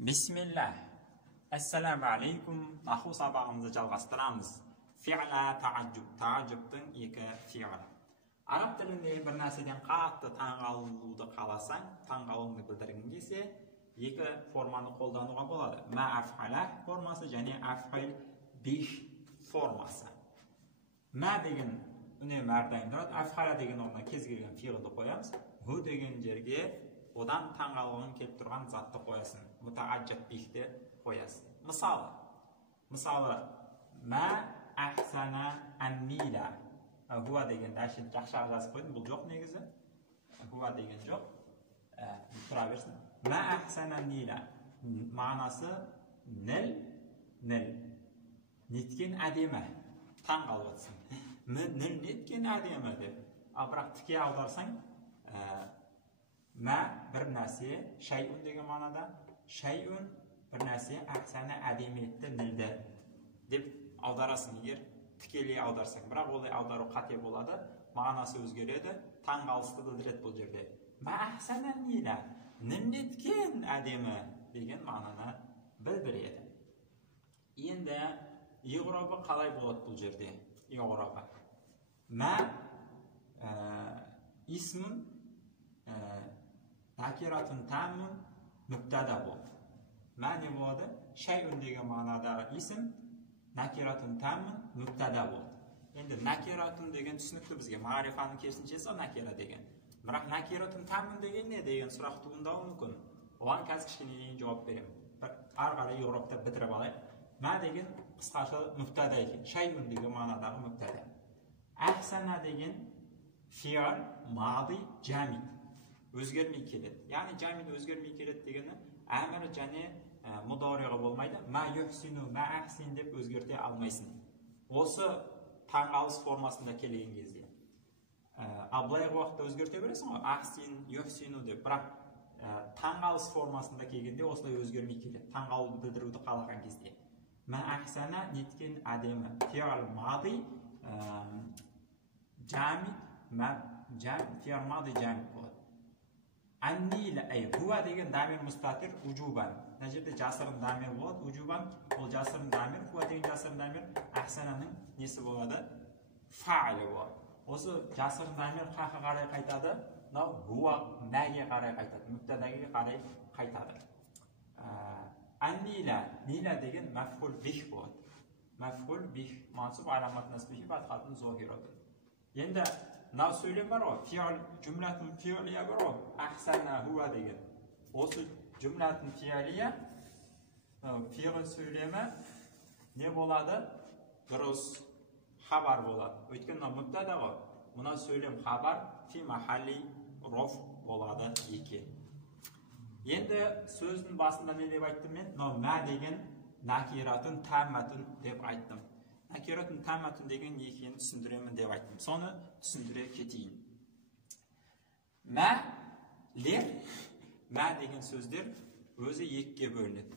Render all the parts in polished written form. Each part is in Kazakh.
Bismillah. Assalamu alaikum. Nahu sabahımızı жалғастырамыз. Fi'la ta'ajjub. Ta'ajjub'tың екі fi'li. Arab тілінде бір нәрседен қатты таңғалуды қаласаң, таңғалуыңды білдіргің келсе, екі форманы қолдануға болады. Ма аф'ала формасы және аф'ил биш формасы. Ма деген үнемі әрдайым тұрады. Аф'ала деген орнына кез келген фиғылды қоямыз. Ху деген жерге одан таңғалуын келіп тұрған затты қоясың. Мутаажжаб бихті қоясың. Мысалы, ма ахсана аннила. Хуа деген дәшін жақшаға жазып қойдым. Бұл жоқ негізі. Хуа деген жоқ. Тұра берсін. Ма ахсана аннила. Мағынасы нил. Неткен әдемі. Таңғалып атсың. Нил неткен әдемі деп. Ал бірақ тіке аударсаң, Мә бір нәрсе, шайун деген мағынада, шайун бір нәрсе ахсана әдеметті нілді деп аударасың егер тікелей аударсаң. Бірақ олай аудару қате болады, мағынасы өзгереді, таңғалысты білдіреді бұл жерде. Мә ахсана нила, неткен әдемі деген мағынаны білдіреді. Енді иғрабы қалай болады бұл жерде? Иғрабы. Мә исмін накиратун таммун мүбтада болды. Мә не болады? Шайун деген мағынадағы исім накиратун таммун мүбтада болды. Енді накиратун деген түсінікті бізге. Мағрифаның керісіншесі накира деген. Бірақ накиратун таммун деген не деген сұрақ туындауы мүмкін. Оған қазір кішкене жауап беремін. Ары қарай Еуропта бітіріп алайық. Мә деген қысқаша мүбтада екен. Шайун деген мағынадағы мүбтада. Ахсана деген фиал мади жамид. Өзгермей келеді. Яғни жамид өзгермей келеді дегені әмір және мұдариға болмайды. Ма юхсину, ма ахсин деп өзгерте алмайсың. Осы таңғалыс формасында келген кезде. Аблайғы уақытта өзгерте бересің ғой. Ахсин, юхсину деп. Бірақ таңғалыс формасында келгенде осылай өзгермей келеді. Таңғалуды білдіруді қалаған кезде. Ма ахсана неткен әдемі. Фиал мади жамид, фиал мади жамид болады. Аннила, хуа деген дамир мұстатир уджубан. Мына жерде жасырын дамир болады, уджубан. Ол жасырын дамир, хуа деген жасырын дамир, ахсананың несі болады? Фаилі болады. Осы жасырын дамир қақа қарай қайтады, хуа мәге қарай қайтады, мүбтадаға қарай қайтады. Аннила, нила деген мафғул бих болады. Мафғул бих, мансуб аламат насбихи фатхатун зохиратун. Енді мынау сөйлем бар ғой, фиал жүмләтун фиалия бар ғой, ахсана хуа деген. Осы жүмләтун фиалия фиғыл сөйлемі не болады? Дұрыс хабар болады. Өйткені мына мүбтада ғой, мына сөйлем хабар фи махалли роф болады екен. Енді сөздің басында не деп айттым мен? Мә деген накиратун тамматун деп айттым. Накиратун тамматун деген екенін түсіндіремін деп айттым. Соны түсіндіре кетейін. Мә деген сөздер өзі екіге бөлінеді.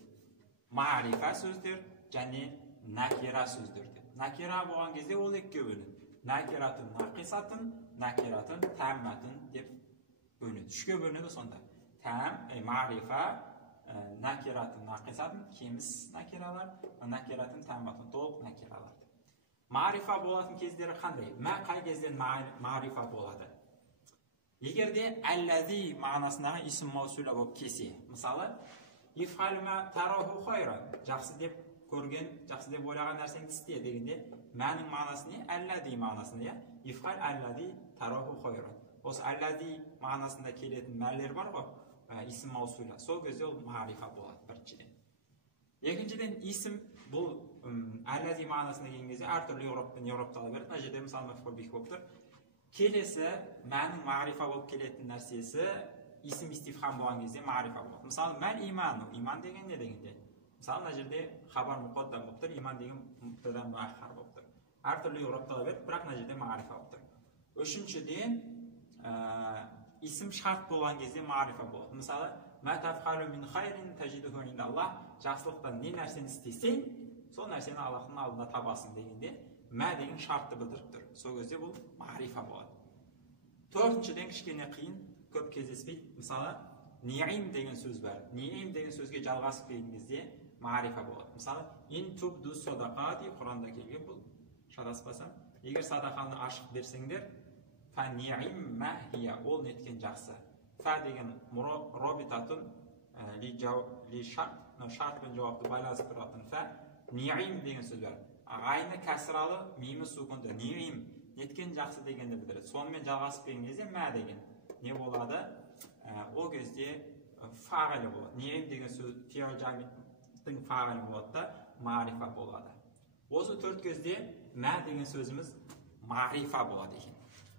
Мағрифа сөздер және накира сөздер. Накира болған кезде ол екіге бөлінеді. Накиратун нақисатун, накиратун тамматун деп бөлінеді. Үшке бөлінеді сонда. Мағрифа, накиратун нақисатун, кеміс накиралар, накиратун тамматун, толық накиралар. Мағрифа болатын кездері қандай? Мә қай кезден мағрифа болады? Егерде әлләзи мағынасындағы исім маусуля болып келсе, мысалы, ифхал мә тараху хайран, жақсы деп көрген, жақсы деп ойлаған нәрсеңді істе дегенде, мәнің мағынасы не? Әлләзи мағынасында, ифхал әлләзи тараху хайран. Осы әлләзи мағынасында келетін мәлілер бар ғой, исім маусуля. Сол кезде ол мағрифа болады біріншіден. Екіншіден исім бұл әлләзи мағынасына келген кезде әртүрлі Еуроптаға берді. Мына жерде мысалы мафғул бих болып тұр. Келесі мәнің мағрифа болып келетін нәрсесі исім истифхам болған кезде мағрифа болады. Мысалы мәл иману, иман деген не дегенде? Мысалы мына жерде хабар мұқаддам болып тұр, иман деген мұқтадан мұаххар болып тұр. Әртүрлі Еуроптаға берді, бірақ мына жерде мағрифа болып тұр. Үшіншіден исім шарт болған кезде мағрифа болады. Мысалы мә тафхалу мин хайрин тажидуху индаллах, жақсылықтан не нәрсені істесең, сол нәрсені Аллахтың алдында табасың дегенде, мә деген шартты білдіріп тұр. Сол кезде бұл мағрифа болады. Төртіншіден кішкене қиын, көп кездеспейді. Мысалы, Ni'im деген сөз бар. Ni'im деген сөзге жалғасып келген кезде мағрифа болады. Мысалы, ин тубду садақати Құранда келген бұл. Шатаспасам, егер садақаны ашық берсеңдер, фа ни'им ма хия, ол неткен жақсы. Фа деген робитатын ли шартпен жауапты байланысып тұратын фа, ни'им деген сөз бар. Ғайны кәсіралы, мимі сукунды. Ни'им неткен жақсы дегенді білдіреді. Сонымен жалғасып келген кезде мә деген не болады? Ол кезде фағилі болады. Ни'им деген сөз фи'л жамиттің фағилі болады да мағрифа болады. Осы төрт кезде мә деген сөзіміз мағрифа болады екен.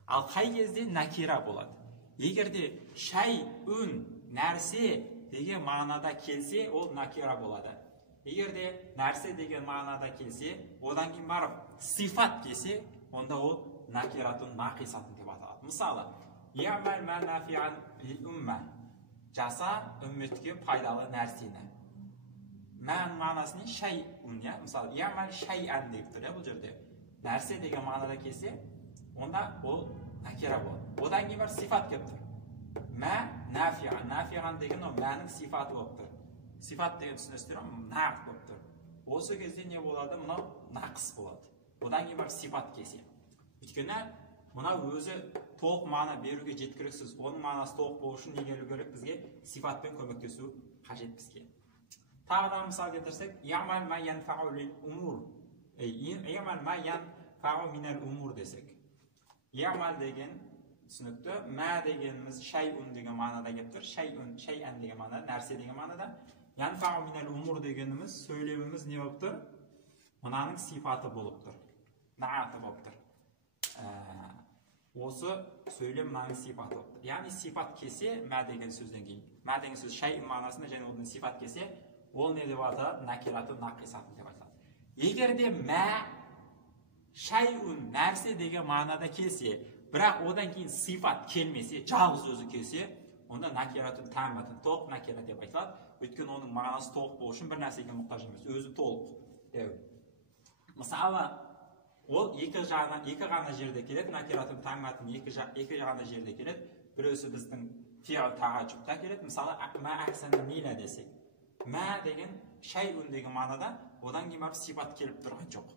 Ал қай кезде накира болады? Егерде шай, үн, нәрсе деген мағынада келсе, ол накира болады. Егерде нәрсе деген мағынада келсе, одан кейін барып сифат келсе, онда ол накиратун нақисатун деп аталады. Мысалы, я'мал ма нафи'ан лил умма, жаса үмметке пайдалы нәрсені. Мән мағынасы не? Шай'ун, я? Мысалы, я'мал шай'ан деп тұр, бұл жерде. Нәрсе деген мағынада келсе, онда ол накира болады. Одан кейін бар сифат келіп тұр. Мә нафи'ан, нафи'ан деген ол мәнің сифаты болып тұр. Сифат деген түсінесіздер, нақ болып тұр. Осы кезде не болады? Мынау нақыс болады. Одан кейін бар сифат келсе. Өйткені мынау өзі толық мағына беруге жеткіліксіз. Оның мағынасы толық болу үшін не келу керек? Бізге сифатпен көмектесу қажет бізге. Тағы да мысал келтірсек, я'мал ма янфау лил умур. Я'мал ма янфау минал умур десек. Я'мал деген түсінікті, мә дегеніміз шай'ун деген мағынада келіп тұр. Шай'ан деген мағынада, нәрсе деген мағынада. Янфау минал умур дегеніміз сөйлеміміз не болып тұр? Мынаның сифаты болып тұр. Нааты болып тұр. Осы сөйлем мынаның сифаты болып тұр. Яғни сифат келсе, мә деген сөзден кейін. Мә деген сөз шай'ун мағынасында және оның сифат келсе, ол не деп аталады? Накираты нақисатын деп аталады. Егерде мә шай'ун нәрсе деген мағынада келсе, бірақ одан кейін сифат келмесе, жалғыз өзі келсе, онда накиратун тамматун, толық накира деп айтылады. Өйткені оның мағынасы толық болу үшін бір нәрсеге мұқтаж емес, өзі толық. Мысалы, ол екі ғана жерде келеді, накиратун тамматун екі ғана жерде келеді. Біреусі біздің фи'л тағаджубта келеді. Мысалы, мә ахсана нила десек. Мә деген шай'ун деген мағынада, одан кейін барып сифат келіп тұрған жоқ.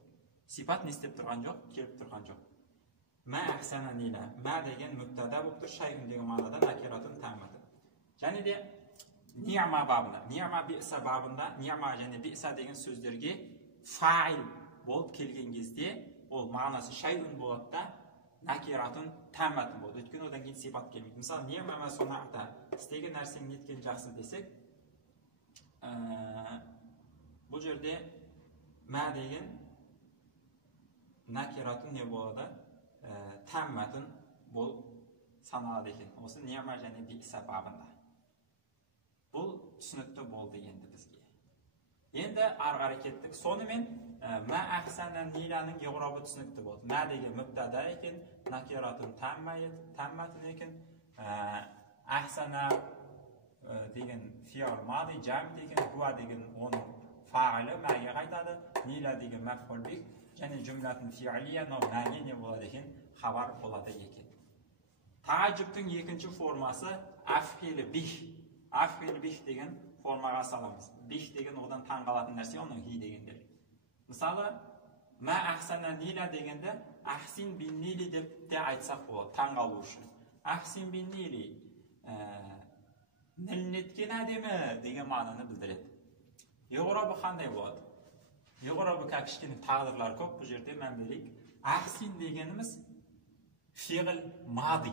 Сифат не істеп тұрған жоқ? Келіп тұрған жоқ. Мә ахсана нила. Мә деген мүбтада болып тұр, шай'ун деген мағынада накиратун тамматун. Және де ни'ма бабында, ни'ма би'са бабында, ни'ма және би'са деген сөздерге фа'ил болып келген кезде, ол мағынасы шай'ун болады да, накиратун тамматун болады. Өйткені одан кейін сифат келмейді. Мысалы, ни'ма ма сонағта, істеген нәрсең неткен жақсы десек, бұл жерде мә деген накиратун не болады? Тамматун болып саналады екен. Осы ни'ма және би'са бабында. Бұл түсінікті болды енді бізге. Енді ары кеттік. Сонымен мә ахсана ниланың еғрабы түсінікті болды. Мә деген мүбтада екен, накиратун тамматун екен. Ахсана деген фи'л мади, жам деген, хуа деген оның фағилі мәге қайтады. Нила деген мәфғул бих және жүмлатын фи'лия мәге не болады екен? Хабар болады екен. Тағаджубтың екінші формасы афғилі бих. Афғилі бих деген формаға саламыз. Бих деген одан таңғалатын нәрсе, оның хи дегендер. Мысалы, мә ахсана нила дегенде ахсин бин нили деп те айтсақ болады, таңғалу үшін. Ахсин бин нили нілнеткен әдемі деген мағынаны білдіреді. Еғрабы қандай болады? Еғрабы кішкене тағдырлар көп, бұл жерде мән берейік. Ахсин дегеніміз фи'л мади.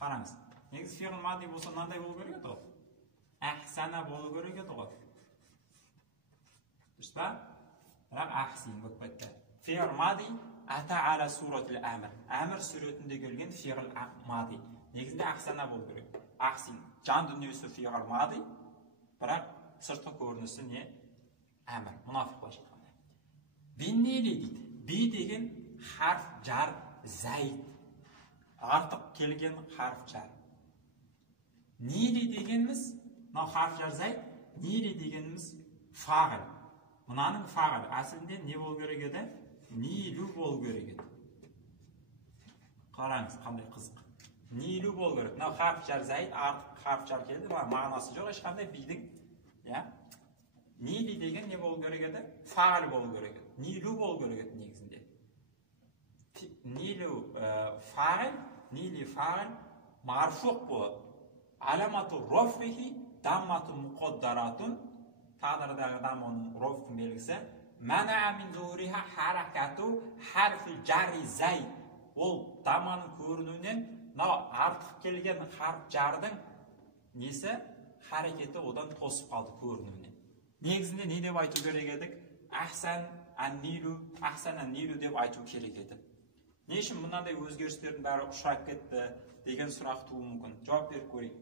Қараңыз. Негізі фи'л мади болса мынандай болу керек еді ғой? Ахсана болу керек еді ғой? Дұрыс па? Бірақ ахсин болып кетті. Фи'л мади ата ала суратил әмір. Әмір сүретінде келген фи'л мади. Негізінде ахсана болу керек. Ахсин жан дүниесі фи'л мади, бірақ сыртқы көрінісі не? Әмір. Мұнафиқлар жатқанда. Биннили дейді. Би деген харф жар зайд. Артық келген харф жар. Нили дегеніміз, мынау харф жар зайд, нили дегеніміз фағил. Мынаның фағил. Әсілінде не болу керек еді? Нилу болу керек еді. Қараңыз, қандай қызық. нилу болу керек. Мынау харф жар зайд, артық харф жар келді, мағынасы жоқ, ешқандай бидің, нили деген не болу керек еді? Фаал болу керек еді. Нилу болу керек еді негізінде. Нилу фаал, нили фаал марфуқ болады. Аламату рофихи даммату муқаддаратун, тағдырдағы дамының рофтың белгісі. Мәнаа мин зухриха харакату харфил жари зайд. Ол даманың көрінуінен артық келген харф жардың несі? Харекеті одан тосып қалды көрінуінен. Негізінде не деп айту керек едік? Ахсан ан-нилу деп айту керек еді. Не үшін мұндай өзгерістердің бәрі ұшырап кетті деген сұрақ туы мүмкін. Жауап беріп көрейік.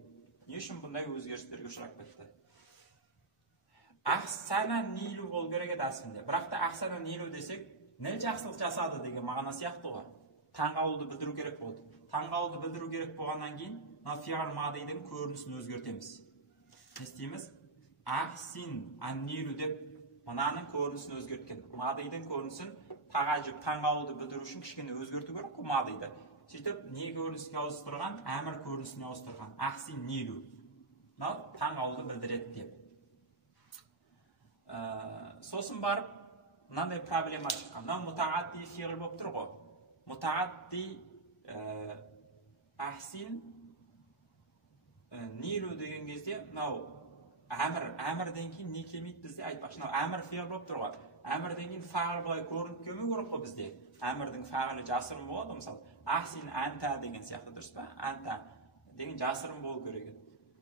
Не үшін бұндай өзгерістерге ұшырап кетті? Ахсан ан-нилу бол керек еді әсінде. Бірақ та ахсан ан-нилу десек, не жақсылық жасады деген мағына сияқты ғой. Таңғалуды білдіру керек болды. Таңғалуды білдіру керек болғаннан кейін, фиғл мадидің көрінісін өзгертеміз. Не істейміз? Ахсин ан-нилу деп мынаның көрінісін өзгерткен. Мадидің көрінісін тағажып, таңғалуды білдіру үшін кішкене өзгерту керек қой мадиді. Сөйтіп, не көрінісіне ауыстырған? Әмір көрінісіне ауыстырған. Ахсин нилу. Таңғалуды білдіреді деп. Сосын барып, мынандай проблема шыққан. Мутағадди фиғл болып тұр ғой. Мутағадди ахсин нилу деген кезде, әмірден кейін не келмейді бізде айтпақшы. Әмір фиғл болып тұр ғой. Әмірден кейін фағыл былай көрініп келмеу керек қой бізде. Әмірдің фағылы жасырын болады, мысалы. Ахсин анта деген сияқты, дұрыс па? Анта деген жасырын болу керек еді.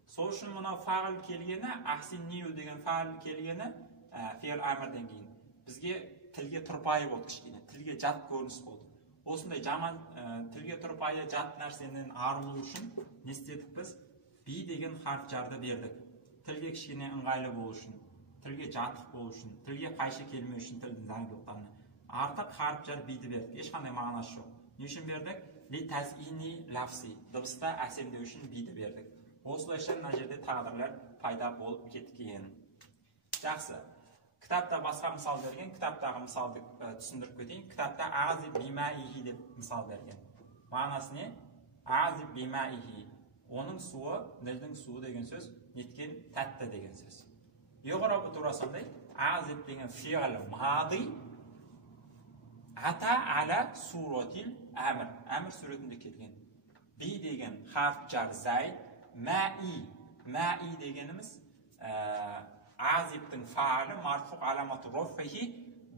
Сол үшін мынау фағыл келгені, ахсин нилу деген фағыл келгені фиғл әмірден кейін бізге тілге тұрпайы болды кішкене, тілге жат көрініс болды. Осындай жаман тілге тұрпайы жат нәрсенен арылу үшін не істедік біз? Би деген харф жарды бердік. Тілге кішкене ыңғайлы болу үшін, тілге жатық болу үшін, тілге қайшы келмеу үшін тілдің заңдылықтарына. Артық харф жар биді бердік. Ешқандай мағынасы жоқ. Не үшін бердік? Ли тәсини лафси. Дыбыста әсемдеу үшін биді бердік. Осылайша мына жерде тағдырлар пайда болып кеткен. Жақсы. Кітапта басқа мысал берген, кітаптағы мысалды түсіндіріп кетейін. Кітапта азиб бимаихи деп мысал берген. Мағынасы не? Азиб бимаихи. Оның суы, нілдің суы деген сөз, неткен тәтті деген сөз. Еғырабы турасындай, азиб деген фиғл мади, ата ала суратил әмір. Әмір суретінде келген. Би деген харф жар зайд, мәи дегеніміз азибтің фаалы марфуқ аламаты рофихи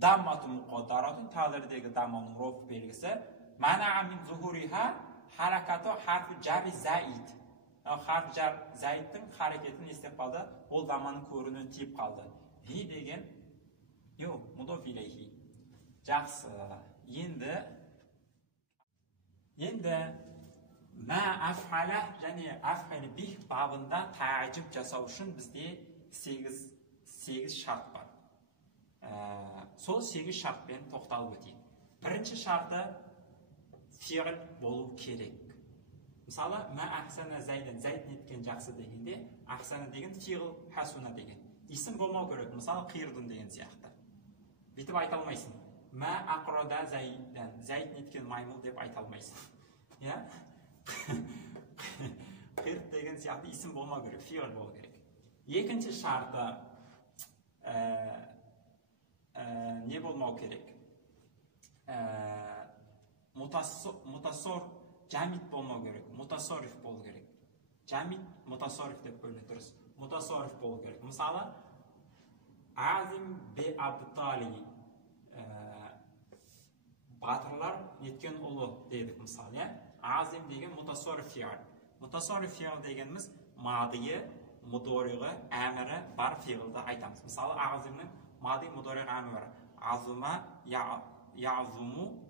дамматы муқаддаратun, тағдырдегі даманың роф белгісі. Мәнаа мин зухуриха харакату харфи жари зайд. Харф жар зайдтың харекетін естеп қалды, ол даманың көрінуін тиіп қалды. Хи деген мудоф илейхи. Жақсы. Енді мә афхала және афхали бих бабында тағжib жасау үшін бізде 8 шарт бар. Сол 8 шартпен тоқталып өтейік. Бірінші шарты фиғл болу керек. Мысалы, мә ахсана зайдан, зайд неткен жақсы дегенде, ахсана деген фиғл хасуна деген. Исім болмау керек. Мысалы, қирдын деген сияқты. Бетіп айта алмайсың. Мә ақрода зайдан, зайд неткен маймыл деп айта алмайсың. Қирд деген сияқты исім болмау керек, фиғл болу керек. Екінші шарты не болмау керек? Мутасор жамит болмау керек, мутасориф болу керек. Жамит, мутасориф деп бөлінеді, дұрыс. Мутасориф болу керек. Мысалы, азим бе абтали, батырлар неткен ұлы дедік мысалы. Азим деген мутасориф фиғл. Мутасориф фиғл дегеніміз мадиы, мудориғы, әмірі бар фиғлды айтамыз. Мысалы, азимнің мади мудориғы әмірі бар. Азума яъзуму,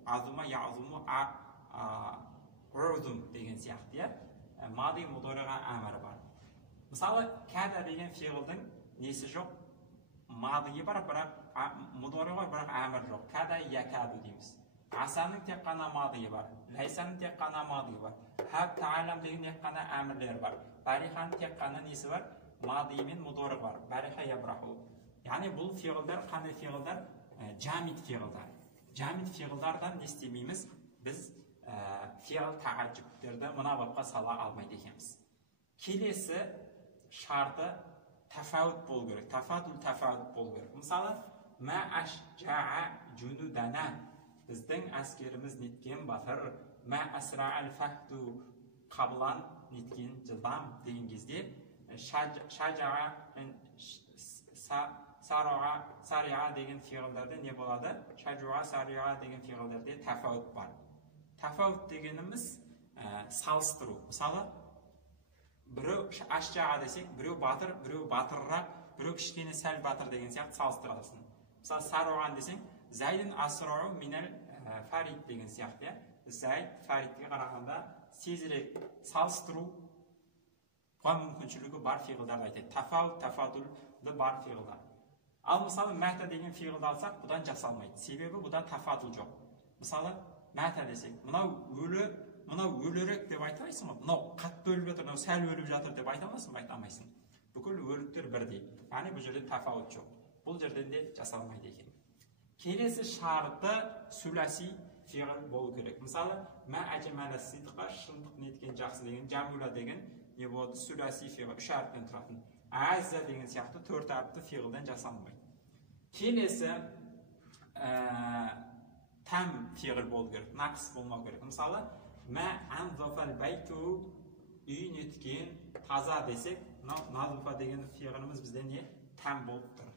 урзум деген сияқты. Мади мудориға әмірі бар. Мысалы, кәда деген фиғлдың несі жоқ? Мадиы бар, бірақ мудориғы бірақ әмір жоқ. Кәда якаду дейміз. Асаның тек қана мадиы бар. Лайсаның тек қана мадиы бар. Хаб таалам деген тек қана әмірлер бар. Бариханың тек қана несі бар? Мадиы мен мудоры бар. Бариха ябраху. Яғни бұл фиғлдар қандай фиғлдар? Жамит фиғлдар. Жамит фиғлдардан не істемейміз? Біз фиғыл тағажжүбтерді мына бапқа сала алмайды екенбіз. Келесі шарты тафаут болу керек. Тафаут болу керек. Мысалы, мә ашжа'a жүнудана, біздің әскеріміз неткен батыр, мә асрa'ал фахду қабылан неткен жылдам деген кезде шажа'a сари'a деген фиғылдерде не болады? Шажу'a сари'a деген фиғылдерде тафаут бар. Тафаут дегеніміз салыстыру. Мысалы, біреу ашжа'a десек, біреу батыр, біреу батырырақ, біреу кішкене сәл батыр деген сияқты салыстыра аласың. Мысалы, саруған десең, зайдын асрау минал фарид деген сияқты. Зайд фаридке қарағанда сезірек салыстыру мүмкіншілігі бар фиғылдарды айтады. Тафаутулды бар фиғылдар. Ал мысалы, мәта деген фиғылды алсақ, бұдан жасалмайды. Себебі бұда тафатул жоқ. Мысалы, мәта десек, мынау өлерек деп айта аласың ба? Мынау қатты өліп жатыр, мынау сәл өліп жатыр деп айта аласың ба? Айта алмайсың. Бүкіл өліктер бірдей. Яғни бұл жерде тафаут жоқ. Бұл жерден де жасалмайды екен. Келесі шарты сүләси фиғыл болу керек. Мысалы, мә әжемәлі сидыққа шындық неткен жақсы деген, жамула деген не болады? Сүләси фиғыл, 3 әріптен тұратын. Әзза деген сияқты 4 әріпті фиғылдан жасалмайды. Келесі тәм фиғыл болу керек, нақыс болмау керек. Мысалы, мә анзафал байту, үй неткен таза десек, назуфа деген фиғылымыз бізде не? Тәм болып тұр.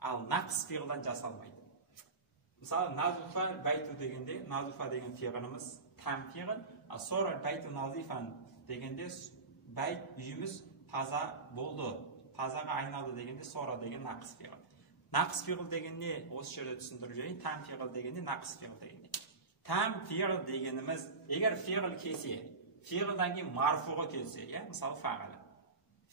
Ал нақыс фиғылдан жасалмайды. Мысалы, назуфа байту дегенде, назуфа деген фиғылымыз тәм фиғыл, ал сора байту назифан дегенде байт үйіміз таза болды, тазаға айналды дегенде сора деген нақыс фиғыл. Нақыс фиғыл деген не? Осы жерде түсіндіріп жіберейін. Тәм фиғыл дегенде, нақыс фиғыл дегенде. Тәм фиғыл дегеніміз, егер фиғыл келсе, фиғылдан кейін марфуғы келсе, мысалы фағыл.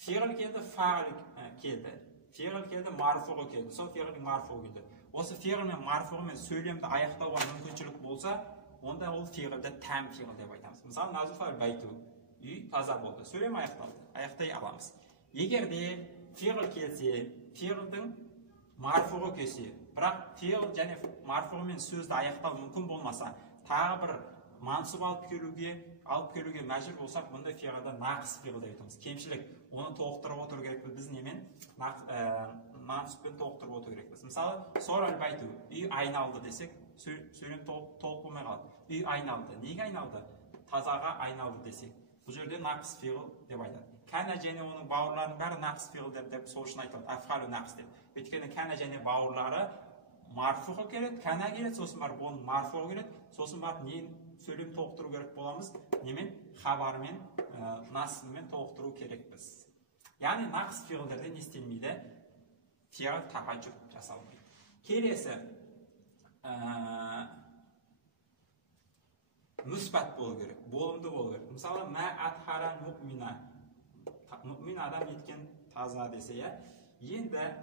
Фиғыл келді, фағыл келді. Фиғыл келді, марфуғы келді. Сол фиғылдың марфуғы келді. Осы фиғыл мен марфуғымен сөйлемді аяқтауға мүмкіншілік болса, онда ол фиғылды тәм фиғыл деп айтамыз. Мысалы, назуфа байту, үй таза болды. Сөйлем аяқталды. Аяқтай аламыз. Егер де фиғыл келсе, фиғылдың марфуғы келсе, бірақ фиғыл және марфуғымен сөзді аяқтау мүмкін болмаса, тағы бір мансып алып келуге мәжбүр болсақ, бұндай фиғылды нақыс фиғыл деп айтамыз. Кемшілік, оны толықтырып отыру керекпіз. Біз немен? Мансыппен толықтырып отыру керекпіз. Мысалы, сорал байту, үй айналды десек, сөйлем толық болмай қалады. Үй айналды. Неге айналды? Тазаға айналды десек. Бұл жерде нақыс фиғыл деп айтады. Кәна және оның бауырларының бәрі нақыс фиғыл деп сол үшін айтылады. Афғалу нақыс деп. Өйткені кәна және бауырлары марфуға келеді, кәна келеді, сосын барып оның марфуға келеді, сосын барып нен сөйлем толықтыру керек боламыз, немен? Хабармен, насымен толықтыру керекпіз. Яғни нақыс фиғылдерде не істелмейді? Фиғыл тағажжүб жасалмайды. Келесі мүсбат болу керек, болымды болу керек. Мысалы, мә атхаран мұъмина. Мұъмин адам еткен таза десе, енді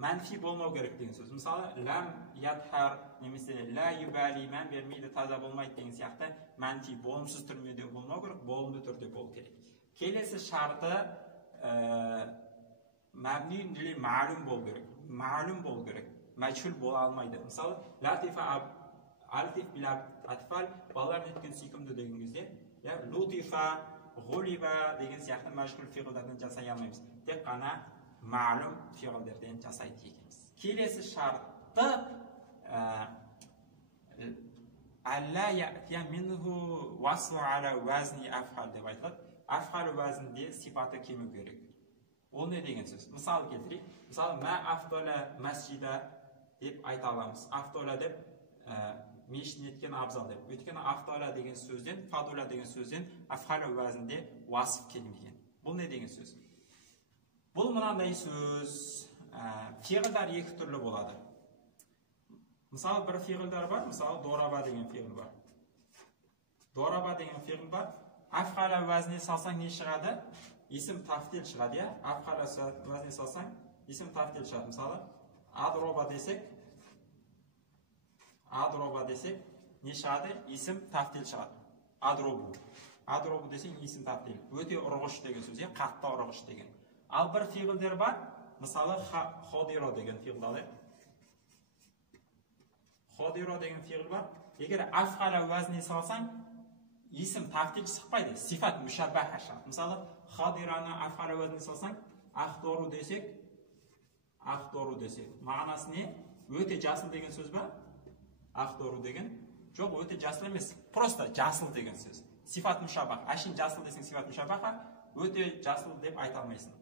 мәнфи болмау керек деген сөз. Мысалы, ләм ядхар немесе лә юбәли, мән бермейді, таза болмайды деген сияқты мәнфи болымсыз түрмеде болмау керек, болымды түрде болу керек. Келесі шарты мәбнин лі мәлім болу керек. Мәлім болу керек. Мәчхүл бола алмайды. Мысалы, латифа алтиф билә атфал, балалар неткен сүйкімді деген кезде, лутифа, ғулиба деген сияқты мәшғүл фиғылдардан жасай алмаймыз. Тек қана мәлім фиғылдардан жасайды екенбіз. Келесі шарты әллә я'тия минху васлу аля уазни афхал деп айтылады. Афхал уазнде сипаты кему керек. Ол не деген сөз? Мысал келтірейік. Мысалы, мә афдола масжида деп айта аламыз. Афдола деп мешіт неткен абзал деп. Өйткені афдола деген сөзден, фадула деген сөзден афхал уазнде васып келмеген. Бұл не деген сөз? Бұл мынандай сөз. Фиғылдар екі түрлі болады. Мысалы, бір фиғылдар бар, мысалы, дораба деген фиғыл бар. Дораба деген фиғыл бар. Афхала уазне салсаң не шығады? Исім тафтил шығады, Афхала уазне салсаң, исім тафтил шығады. Мысалы, адроба десек, не шығады? Исім тафтил шығады. Адробу. Адробу десең, исім тафтил. Өте ұрғыш деген сөз, қатты ұрғыш деген. Ал бір фиғылдар бар, мысалы, ходиро деген фиғыл алайық. Ходиро деген фиғыл бар. егер афғала уәзіне салсаң, исім тафтил шықпайды, сифат мүшәббаха шығады. Мысалы, хадираны афғала уәзіне салсаң, ақдору десек, мағынасы не? Өте жасыл деген сөз ба? Ақдору деген? Жоқ, өте жасыл емес, просто жасыл деген сөз. Сифат мүшәббаха. Әшейін жасыл десең сифат мүшәббаха, өте жасыл деп айта алмайсың.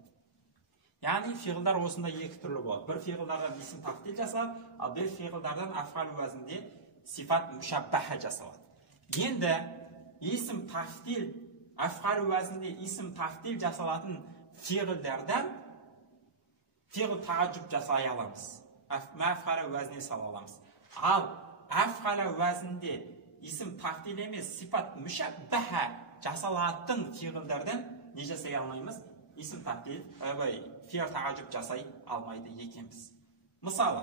Яғни фиғылдар осында екі түрлі болады. Бір фиғылдардан исім тафтил жасалады, ал бір фиғылдардан афғал уәзінде сифат мүшәббаха жасалады. Енді исім тафтил, афғал уәзінде исім тафтил жасалатын фиғылдардан фиғыл тағаджүб жасай аламыз. Афғала уәзіне сала аламыз. Ал афғала уәзінде исім тафтил емес, сифат мүшәббаха жасалатын фиғылдардан не жасай алмаймыз? Исім тафтил, фиғыл тағаджүб жасай алмайды екенбіз. Мысалы,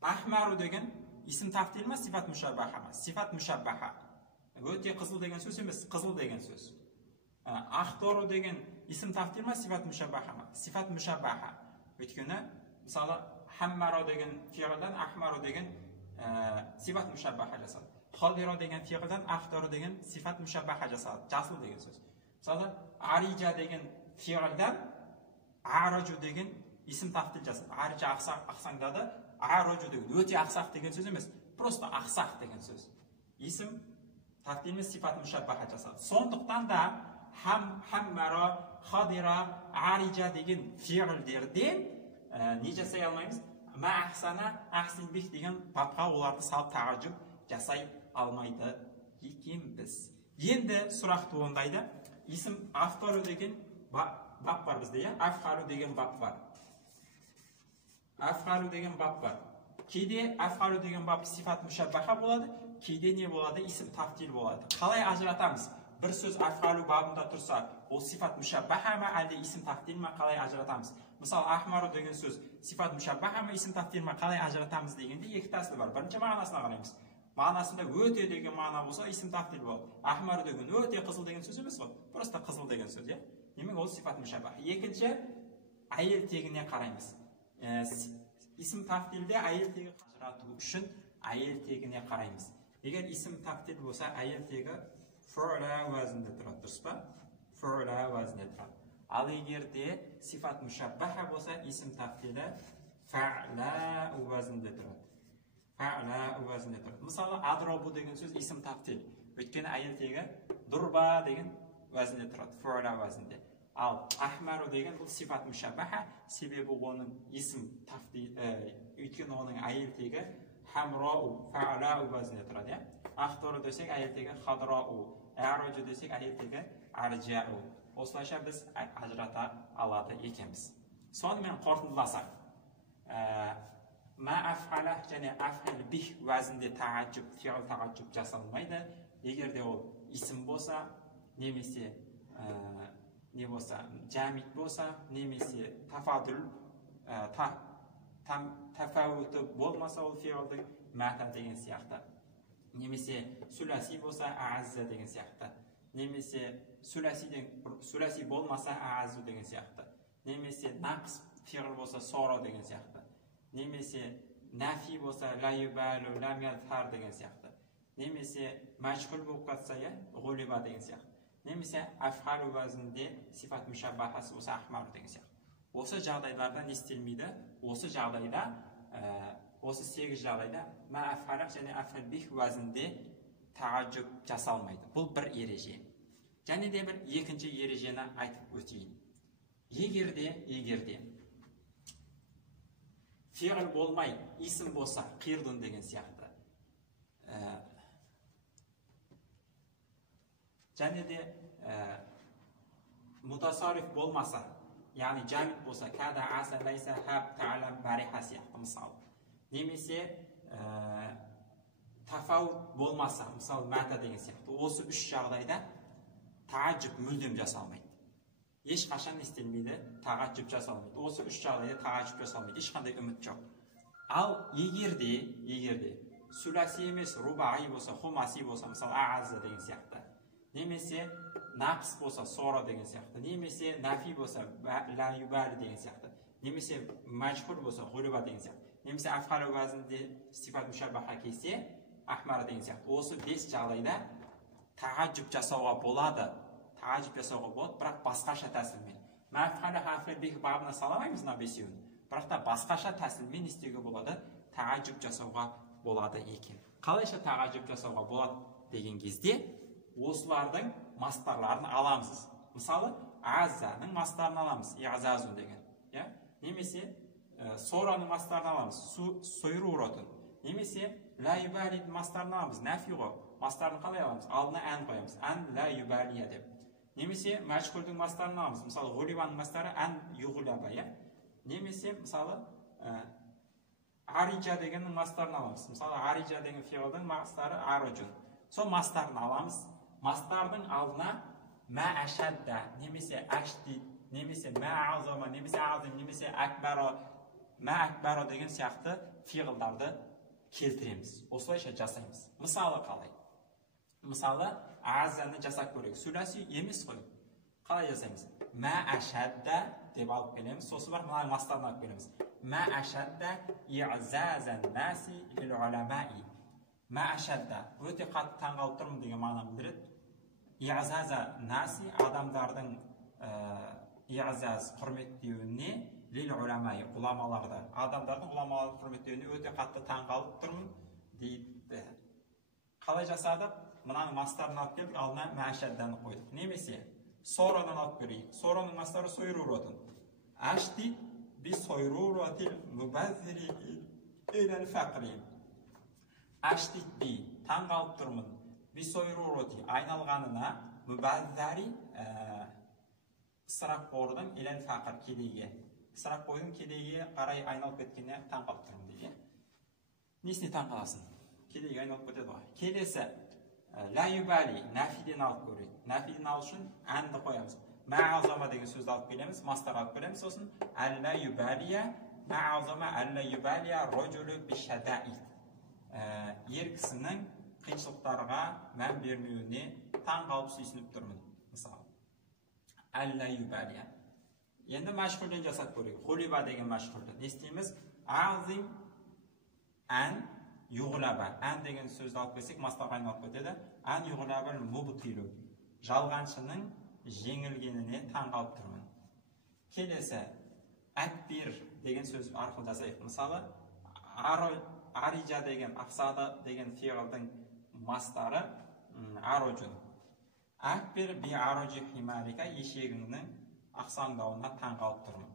ахмару деген исім тафтил ма, сифат мүшәббаха ма? Сифат мүшәббаха. Өте қызыл деген сөз емес, қызыл деген сөз. Ақдору деген исім тафтил ма, сифат мүшәббаха ма? Сифат мүшәббаха. Өйткені, мысалы, хаммару деген фиғылдан ахмару деген сифат мүшәббаха жасалды. Хадира деген фиғылдан ақдору деген сифат мүшәббаха жасалды, жасыл деген сөз. Мысалы, арижа деген фиғылдан аражу деген исім тафтил жасалды. Арижа ақсаңдады, аражу деген өте ақсақ деген сөз емес, просто ақсақ деген сөз. Исім тафтил емес, сифат мүшәббаха жасалды. Сондықтан да хаммара, хадира, арижа деген фиғылдерден не жасай алмаймыз? Ма ахсана, ахсин бих деген бапқа оларды салып тағаджүб жасай алмайды екенбіз. Енді сұрақ туындайды. Исім афғалу деген бап бар бізде, афғалу деген бап бар. Афғалу деген бап бар. Кейде афғалу деген бап сифат мүшәббаха болады, кейде не болады? Исім тафтил болады. Қалай ажыратамыз? Бір сөз афғалу бабында тұрса, ол сифат мүшәббаха ма, әлде исім тафтил ма, қалай ажыратамыз? Мысалы, ахмару деген сөз сифат мүшәббаха ма, исім тафтил ма, қалай ажыратамыз дегенде екі тәсіл бар. Бірінші мағынасына қараймыз. Мағынасында өте деген мағына болса, исім тафтил болады. Ахмару деген өте қызыл деген сөз емес қой, просто қызыл деген сөз, иә? Демек ол сифат мүшәббаха. Екінші, әйел тегіне қараймыз. Исім тафтилде әйел тегі ажырату үшін әйел тегіне қараймыз. Егер исім тафтил болса, әйел тегі фу'ла уәзінде тұрады, дұрыс па? Фу'ла уәзінде тұрады. Ал егер де сифат мүшәббаха болса, исім тафтилі фa'ла уәзінде тұрады. Фa'ла уәзінде тұрады. Мысалы, адрабу деген сөз исім тафтил. Өйткені әйел тегі дұрба деген уәзінде тұрады, фу'ла уәзінде. Ал ахмару деген бұл сифат мүшәббаха, себебі оның исім тафтил, өйткені оның әйел тегі хамрау, фa'ла уәзінде тұрады. Ақдору десек, әйел тегі хадрау, аражу десек, әйел тегі аржау. Осылайша біз ажырата алады екенбіз. Сонымен қорытындыласақ, ма афғала және афғал бих уәзінде тағаджүб, фиғыл тағаджүб жасалмайды. Егер де ол исім болса, немесе не болса, жәмит болса, немесе тафадүл, тафауты болмаса ол фиғылдың мәта деген сияқты. Немесе сүләси болса, аазза деген сияқты. Немесе сүләси болмаса, аазу деген сияқты. Немесе нақс фиғыл болса, сора деген сияқты. Немесе нафи болса, ла юбалу, лам ядхар деген сияқты. Немесе мәжғүл болып қатса, ғулиба деген сияқты. Немесе афғалу уәзінде сифат мүшәббахасы болса, ахмару деген сияқты. Осы жағдайларда не істелмейді? Осы жағдайда, осы 8 жағдайда ма афғалақ және афғал бих уәзінде тағаджүб жасалмайды. Бұл бір ереже. Және де бір екінші ережені айтып өтейін. Егерде фиғыл болмай, исім болса, қирдун деген сияқты. Және де мутасариф болмаса, яғни жәмит болса, кәда, аса, лайса, хаб, та'алам, бариха сияқты мысалы. Немесе тафаут болмаса, мысалы, мәта деген сияқты. Осы 3 жағдайда тағаджүб мүлдем жасалмайды. Ешқашан істелмейді, тағаджүб жасалмайды. Осы 3 жағдайда тағаджүб жасалмайды. Ешқандай үміт жоқ. Ал егерде сүләси емес, рубаи болса, хумаси болса, мысалы, аазза деген сияқты. Немесе нақс болса, сора деген сияқты. Немесе нафи болса, ла юбали деген сияқты. немесе мәжһүр болса ғулиба деген сияқты, немесе афғал уәзінде сифат мүшәббаха келсе ахмара деген сияқты. Осы 5 жағдайда тағажжүб жасауға болады. Тағажжүб жасауға болады, бірақ басқаша тәсілмен. Мәфғал хафил бих бабына саламаймыз мына бесеуін. Бірақ та басқаша тәсілмен істеуге болады, тағажжүб жасауға болады екен. Қалайша тағажжүб жасауға болады деген кезде осылардың мастарларын аламыз. Мысалы, азаның мастарын аламыз, иғзазун деген. Немесе сораның мастарын аламыз, сойруротын. Немесе ла юбалид мастарын аламыз, нафиғо мастарын қалай аламыз? Алдына ән қоямыз, ән ла юбалия деп. Немесе мәжһүрдің мастарын аламыз, мысалы ғулибаның мастары ән юғлаба. Немесе мысалы ариджа дегеннің мастарын аламыз, мысалы ариджа деген фиғылдың мастары арожун. Сол мастарын аламыз, мастардың алдына мә әшәдда, немесе әшдид, немесе мә азама, немесе азим, немесе әкбаро, мә әкбаро деген сияқты фиғылдарды келтіреміз. Осылайша жасаймыз. Мысалы қалай? Мысалы, азаны жасап көрейік. Сүләси емес қой. Қалай жасаймыз? Мә әшәдда деп алып келеміз. Сосы бар, мұның мастарын алып келеміз. Мә әшәдда иғзазан наси лил уламаи. Мә әшәдда өте қатты таңғалып тұрмын деген мағынаны білдіреді. Иғзаза наси адамдардың иғзаз құрметтеуіне лил уламаи ғұламаларды, адамдардың ғұламаларды құрметтеуіне өте қатты таңғалып тұрмын дейді. Қалай жасадық? Мұның мастарын алып келдік, алдына мә әшәдданы қойдық. Немесе сорадан алып көрейік. Сораның мастары сойруротын. Әшдид би сойруротил мүбәззири иләл фәқри. Әшдид би таңғалып тұрмын. Би сойруроти айналғанына мүбәззари ысырақ қордың иләл фәқір кедейге. Ысырақ қойдың кедейге қарай айналып кеткеніне таңғалып тұрмын дейді. Несіне таңғаласың? Кедейге айналып кетеді ғой. Келесі ла юбали, нафиден алып көрейік. Нафиден алу үшін әнді қоямыз. Мә'азама деген сөзді алып келеміз, мастар алып келеміз. Сосын әлла юбалия, мә'азама әлла юбалия роджулу бишадаид. Ер кісінің қиыншылықтарға мән бермеуіне таңғалып сүйсініп тұрмын. Мысалы, әлла юбалия. Енді мәшһүрден жасап көрейік. Ғулиба деген мәшһүрді. Не істейміз? Азим ән юғлаба. Ән деген сөзді алып келсек, мастарға айналып кетеді. Ән юғлаба мубтилу. Жалғаншының жеңілгеніне таңғалып тұрмын. Келесі, әкбир деген сөз арқылы жасайық. Мысалы, ариджа деген, ақсады деген фиғылдың мастары арожун. Әкбир би арожи химарика, ешегіңнің ақсаңдауына таңғалып тұрмын.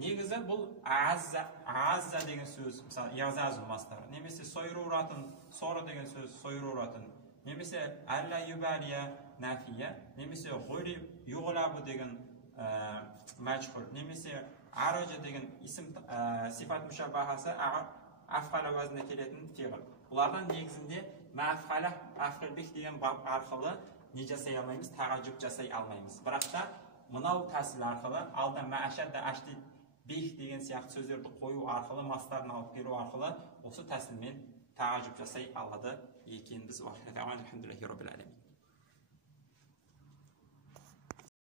Негізі бұл азза деген сөз, мысалы, иғзазун мастары. Немесе сойруратын, сора деген сөз, сойруратын. Немесе әлла юбалия нафия. Немесе ғули юғлабу деген мәжһүр. Немесе арожа деген исім сифат мүшәббахасы афғал уәзіне келетін фиғыл. Бұлардан негізінде мәфғала афғал бих деген бап арқылы не жасай алмаймыз? Тағажжүб жасай алмаймыз. Бірақ та мынау тәсіл арқылы алда мәшәдда әшдид бих деген сияқты сөздерді қою арқылы, мастарын алып келу арқылы осы тәсілмен тағажжүб жасай алады екенбіз. Алхамдулиллахи роббил алемин.